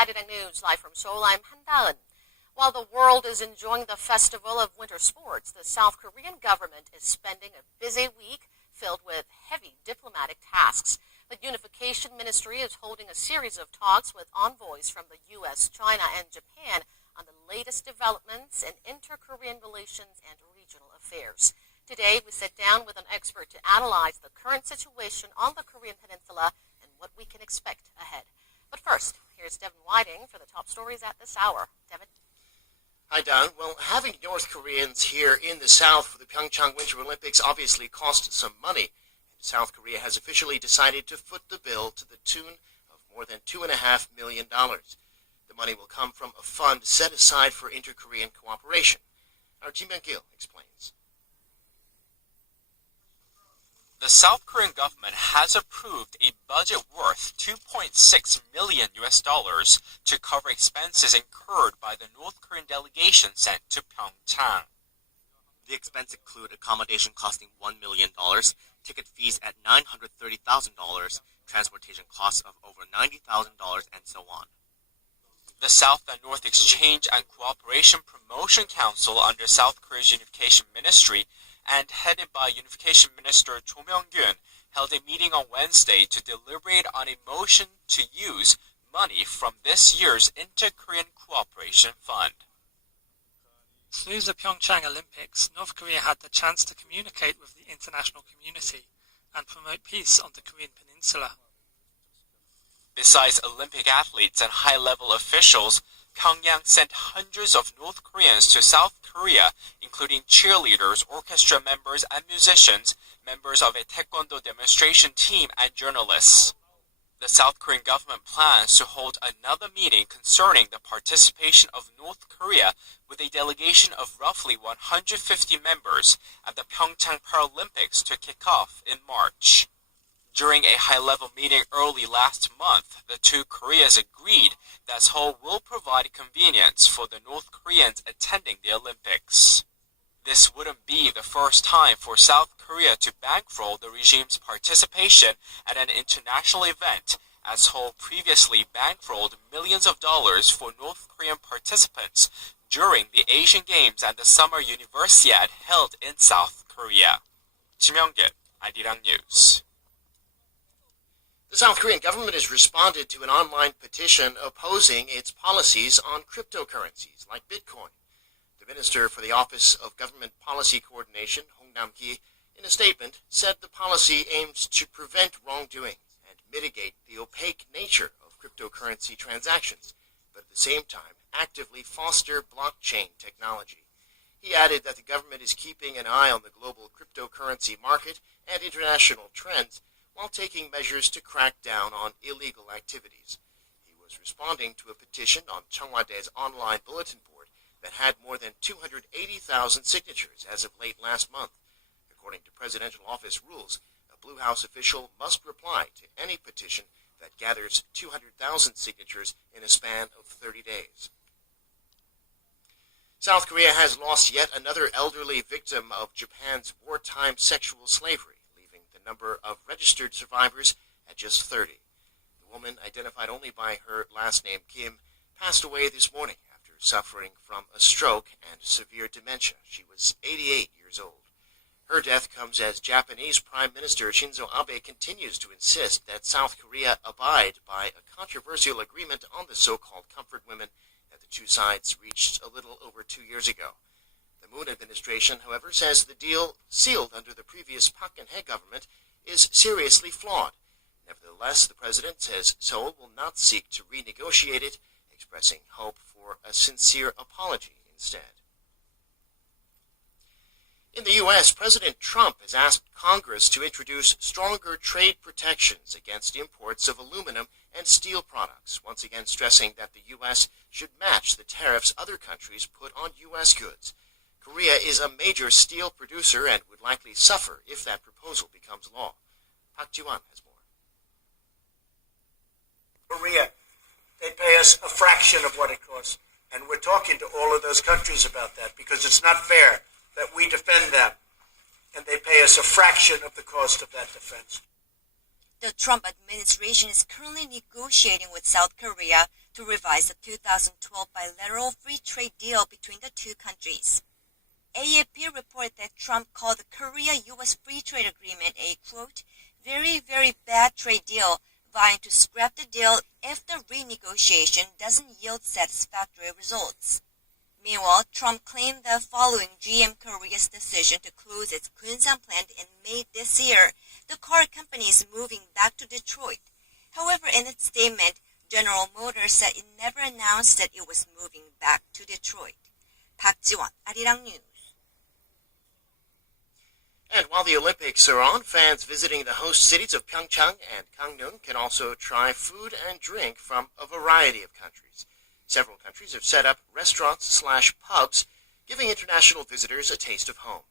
Arirang News, live from Seoul, I'm Handaeun. While the world is enjoying the festival of winter sports, the South Korean government is spending a busy week filled with heavy diplomatic tasks. The Unification Ministry is holding a series of talks with envoys from the U.S., China, and Japan on the latest developments in inter-Korean relations and regional affairs. Today, we sit down with an expert to analyze the current situation on the Korean Peninsula and what we can expect ahead. But first, here's Devin Whiting for the top stories at this hour. Devin? Hi, Don. Well, having North Koreans here in the South for the Pyeongchang Winter Olympics obviously cost some money. And South Korea has officially decided to foot the bill to the tune of more than $2.5 million. The money will come from a fund set aside for inter-Korean cooperation. Our Kim Myung-gil explains. The South Korean government has approved a budget worth $2.6 million to cover expenses incurred by the North Korean delegation sent to Pyeongchang. The expenses include accommodation costing $1 million, ticket fees at $930,000, transportation costs of over $90,000, and so on. The South and North Exchange and Cooperation Promotion Council under South Korea's Unification Ministry and headed by Unification Minister Jo Myung-gyun, held a meeting on Wednesday to deliberate on a motion to use money from this year's Inter-Korean Cooperation Fund. Through the Pyeongchang Olympics, North Korea had the chance to communicate with the international community and promote peace on the Korean Peninsula. Besides Olympic athletes and high-level officials, Pyongyang sent hundreds of North Koreans to South Korea, including cheerleaders, orchestra members, and musicians, members of a taekwondo demonstration team, and journalists. The South Korean government plans to hold another meeting concerning the participation of North Korea with a delegation of roughly 150 members at the Pyeongchang Paralympics to kick off in March. During a high-level meeting early last month, the two Koreas agreed that Seoul will provide convenience for the North Koreans attending the Olympics. This wouldn't be the first time for South Korea to bankroll the regime's participation at an international event, as Seoul previously bankrolled millions of dollars for North Korean participants during the Asian Games and the Summer Universiade held in South Korea. Kim Myung-gil, Arirang News. The South Korean government has responded to an online petition opposing its policies on cryptocurrencies like Bitcoin. The Minister for the Office of Government Policy Coordination, Hong Nam-ki, in a statement said the policy aims to prevent wrongdoing and mitigate the opaque nature of cryptocurrency transactions, but at the same time actively foster blockchain technology. He added that the government is keeping an eye on the global cryptocurrency market and international trends, while taking measures to crack down on illegal activities. He was responding to a petition on Cheongwade's online bulletin board that had more than 280,000 signatures as of late last month. According to presidential office rules, a Blue House official must reply to any petition that gathers 200,000 signatures in a span of 30 days. South Korea has lost yet another elderly victim of Japan's wartime sexual slavery, number of registered survivors at just 30. The woman, identified only by her last name Kim, passed away this morning after suffering from a stroke and severe dementia. She was 88 years old. Her death comes as Japanese Prime Minister Shinzo Abe continues to insist that South Korea abide by a controversial agreement on the so-called comfort women that the two sides reached a little over 2 years ago. The Moon administration, however, says the deal sealed under the previous Park Geun-hye government is seriously flawed. Nevertheless, the president says Seoul will not seek to renegotiate it, expressing hope for a sincere apology instead. In the U.S., President Trump has asked Congress to introduce stronger trade protections against imports of aluminum and steel products, once again stressing that the U.S. should match the tariffs other countries put on U.S. goods. Korea is a major steel producer and would likely suffer if that proposal becomes law. Park Ji-won has more. Korea, they pay us a fraction of what it costs. And we're talking to all of those countries about that because it's not fair that we defend them and they pay us a fraction of the cost of that defense. The Trump administration is currently negotiating with South Korea to revise the 2012 bilateral free trade deal between the two countries. AFP reported that Trump called the Korea-U.S. Free Trade Agreement a, quote, very, very bad trade deal, vying to scrap the deal if the renegotiation doesn't yield satisfactory results. Meanwhile, Trump claimed that following GM Korea's decision to close its Gunsan plant in May this year, the car company is moving back to Detroit. However, in its statement, General Motors said it never announced that it was moving back to Detroit. 박지원, 아리랑 뉴스. And while the Olympics are on, fans visiting the host cities of Pyeongchang and Gangneung can also try food and drink from a variety of countries. Several countries have set up restaurants/pubs, giving international visitors a taste of home.